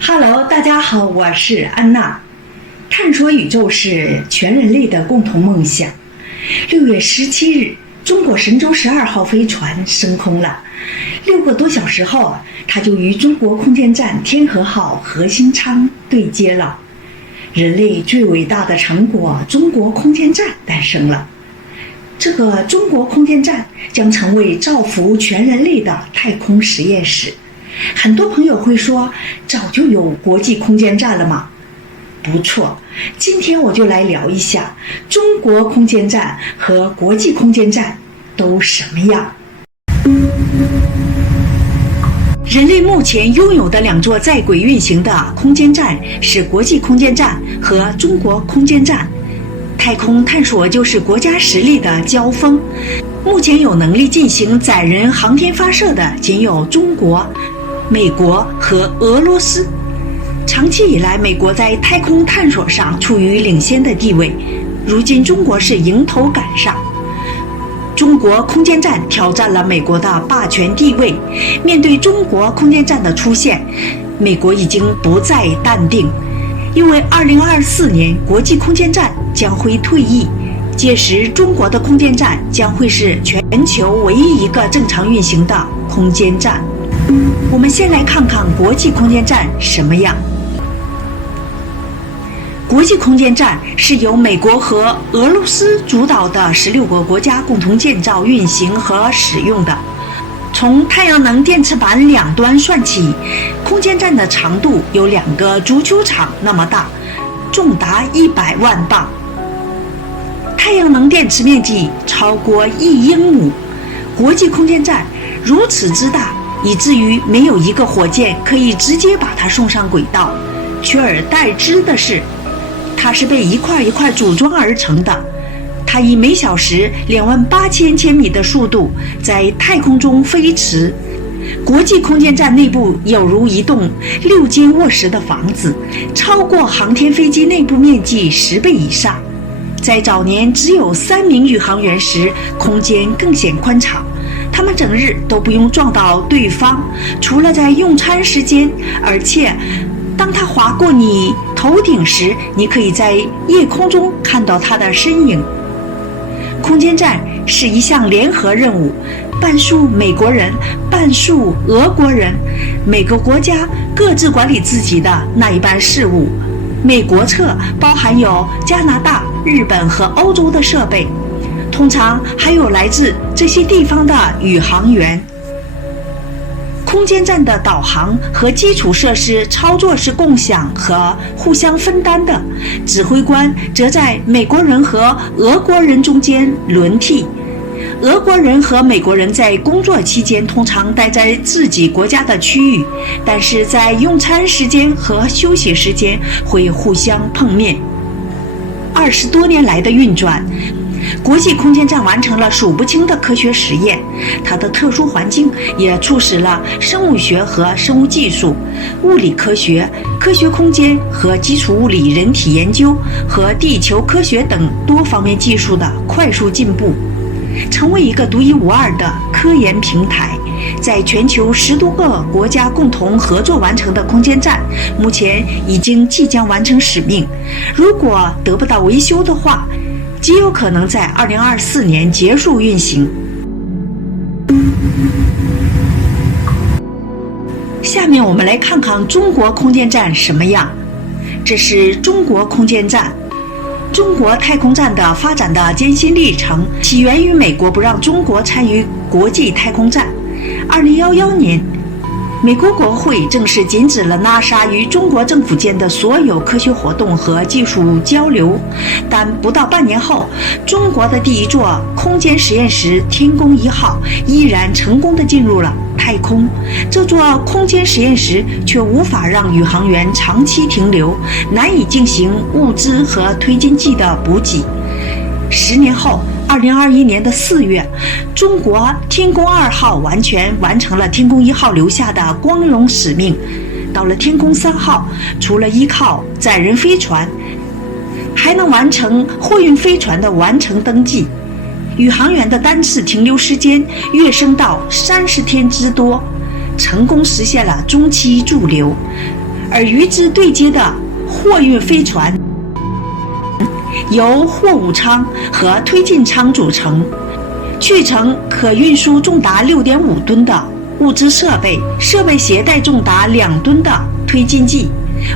Hello， 大家好，我是安娜。探索宇宙是全人类的共同梦想。6月17日，中国神舟12号飞船升空了。6个多小时后，它就与中国空间站天河号核心舱对接了。人类最伟大的成果——中国空间站诞生了。这个中国空间站将成为造福全人类的太空实验室。很多朋友会说，早就有国际空间站了吗？不错，今天我就来聊一下中国空间站和国际空间站都什么样。人类目前拥有的2座在轨运行的空间站是国际空间站和中国空间站。太空探索就是国家实力的交锋。目前有能力进行载人航天发射的仅有中国、美国和俄罗斯。长期以来，美国在太空探索上处于领先的地位，如今中国是迎头赶上。中国空间站挑战了美国的霸权地位。面对中国空间站的出现，美国已经不再淡定，因为2024年国际空间站将会退役，届时中国的空间站将会是全球唯一一个正常运行的空间站。我们先来看看国际空间站什么样。国际空间站是由美国和俄罗斯主导的16个国家共同建造、运行和使用的。从太阳能电池板两端算起，空间站的长度有2个足球场那么大，重达100万磅。太阳能电池面积超过1英亩。国际空间站如此之大，以至于没有一个火箭可以直接把它送上轨道，取而代之的是，它是被一块一块组装而成的。它以每小时28000千米的速度在太空中飞驰。国际空间站内部有如一栋6间卧室的房子，超过航天飞机内部面积10倍以上。在早年只有3名宇航员时，空间更显宽敞，他们整日都不用撞到对方，除了在用餐时间，而且当他划过你头顶时，你可以在夜空中看到他的身影。空间站是一项联合任务，半数美国人，半数俄国人，每个国家各自管理自己的那一半事务。美国侧包含有加拿大、日本和欧洲的设备，通常还有来自这些地方的宇航员。空间站的导航和基础设施操作是共享和互相分担的，指挥官则在美国人和俄国人中间轮替。俄国人和美国人在工作期间通常待在自己国家的区域，但是在用餐时间和休息时间会互相碰面。20多年来的运转，国际空间站完成了数不清的科学实验，它的特殊环境也促使了生物学和生物技术、物理科学、科学空间和基础物理人体研究和地球科学等多方面技术的快速进步，成为一个独一无二的科研平台。在全球10多个国家共同合作完成的空间站，目前已经即将完成使命。如果得不到维修的话，极有可能在2024年结束运行。下面我们来看看中国空间站什么样。这是中国空间站。中国太空站的发展的艰辛历程起源于美国不让中国参与国际太空站。2011年，美国国会正式禁止了 NASA 与中国政府间的所有科学活动和技术交流，但不到半年后，中国的第一座空间实验室天宫1号依然成功地进入了太空。这座空间实验室却无法让宇航员长期停留，难以进行物资和推进剂的补给。10年后，2021年4月，中国天宫2号完全完成了天宫1号留下的光荣使命。到了天宫3号，除了依靠载人飞船，还能完成货运飞船的完成登记。宇航员的单次停留时间跃升到30天之多，成功实现了中期驻留。而与之对接的货运飞船由货物舱和推进舱组成，去程可运输重达6.5吨的物资设备携带重达2吨的推进剂，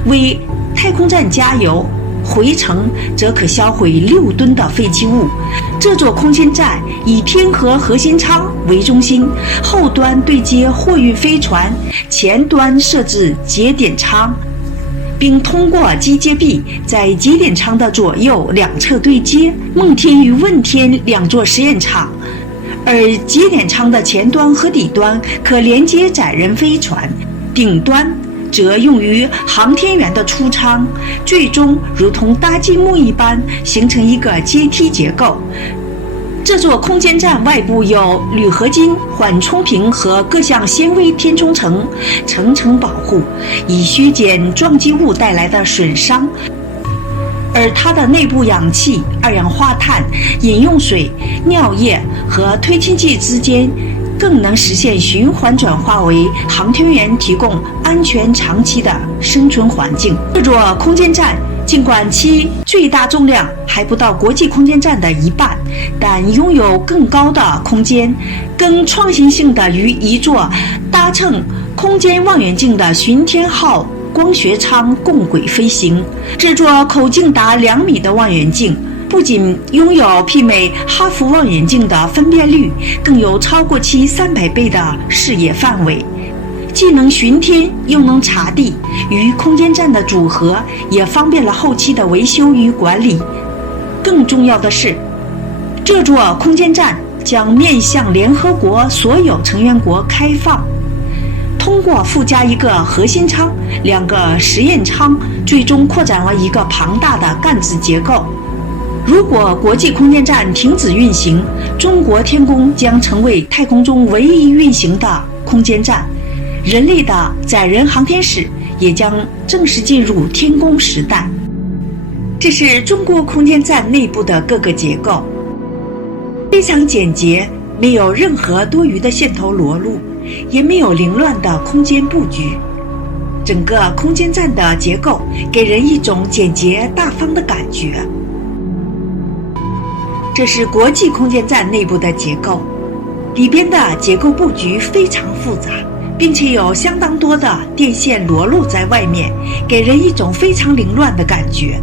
为太空站加油；回程则可销毁6吨的废弃物。这座空间站以天河核心舱为中心，后端对接货运飞船，前端设置节点舱，并通过机接臂在节点舱的左右两侧对接。梦天与问天2座实验场，而节点舱的前端和底端可连接载人飞船，顶端则用于航天员的出舱，最终如同搭积木一般形成一个阶梯结构。这座空间站外部有铝合金缓冲屏和各项纤维填充层层层保护，以削减撞击物带来的损伤。而它的内部氧气、二氧化碳、饮用水、尿液和推进剂之间更能实现循环转化，为航天员提供安全长期的生存环境。这座空间站尽管其最大重量还不到国际空间站的一半，但拥有更高的空间，更创新性的与一座搭乘空间望远镜的巡天号光学舱共轨飞行。这座口径达2米的望远镜不仅拥有媲美哈弗望远镜的分辨率，更有超过其300倍的视野范围，既能巡天又能查地，与空间站的组合也方便了后期的维修与管理。更重要的是，这座空间站将面向联合国所有成员国开放，通过附加一个核心舱、2个实验舱，最终扩展为一个庞大的干子结构。如果国际空间站停止运行，中国天宫将成为太空中唯一运行的空间站，人类的载人航天史也将正式进入天宫时代。这是中国空间站内部的各个结构，非常简洁，没有任何多余的线头裸露，也没有凌乱的空间布局。整个空间站的结构给人一种简洁大方的感觉。这是国际空间站内部的结构，里边的结构布局非常复杂，并且有相当多的电线裸露在外面，给人一种非常凌乱的感觉。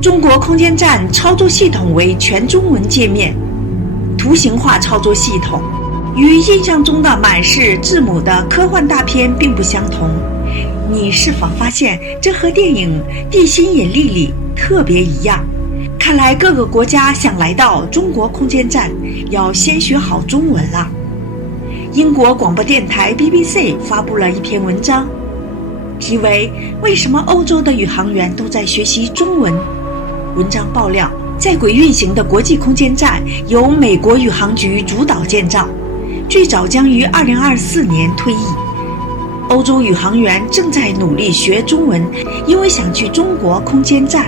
中国空间站操作系统为全中文界面，图形化操作系统，与印象中的满是字母的科幻大片并不相同。你是否发现这和电影《地心引力》里特别一样？看来各个国家想来到中国空间站，要先学好中文了。英国广播电台 BBC 发布了一篇文章，题为《为什么欧洲的宇航员都在学习中文》。文章爆料，在轨运行的国际空间站由美国宇航局主导建造，最早将于2024年退役。欧洲宇航员正在努力学中文，因为想去中国空间站。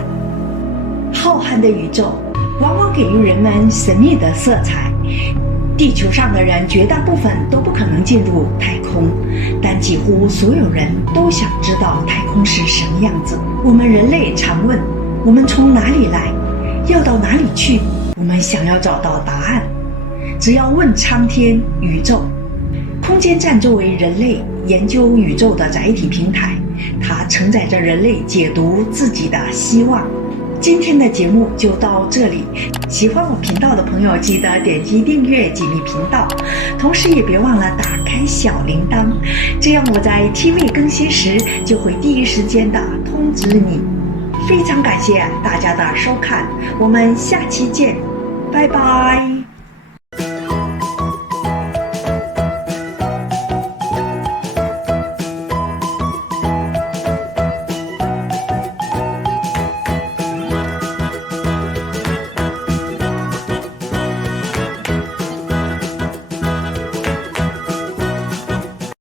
浩瀚的宇宙往往给予人们神秘的色彩，地球上的人绝大部分都不可能进入太空，但几乎所有人都想知道太空是什么样子。我们人类常问，我们从哪里来，要到哪里去？我们想要找到答案，只要问苍天宇宙。空间站作为人类研究宇宙的载体平台，它承载着人类解读自己的希望。今天的节目就到这里，喜欢我频道的朋友记得点击订阅锦觅频道，同时也别忘了打开小铃铛，这样我在 TV 更新时就会第一时间的通知你。非常感谢大家的收看，我们下期见，拜拜。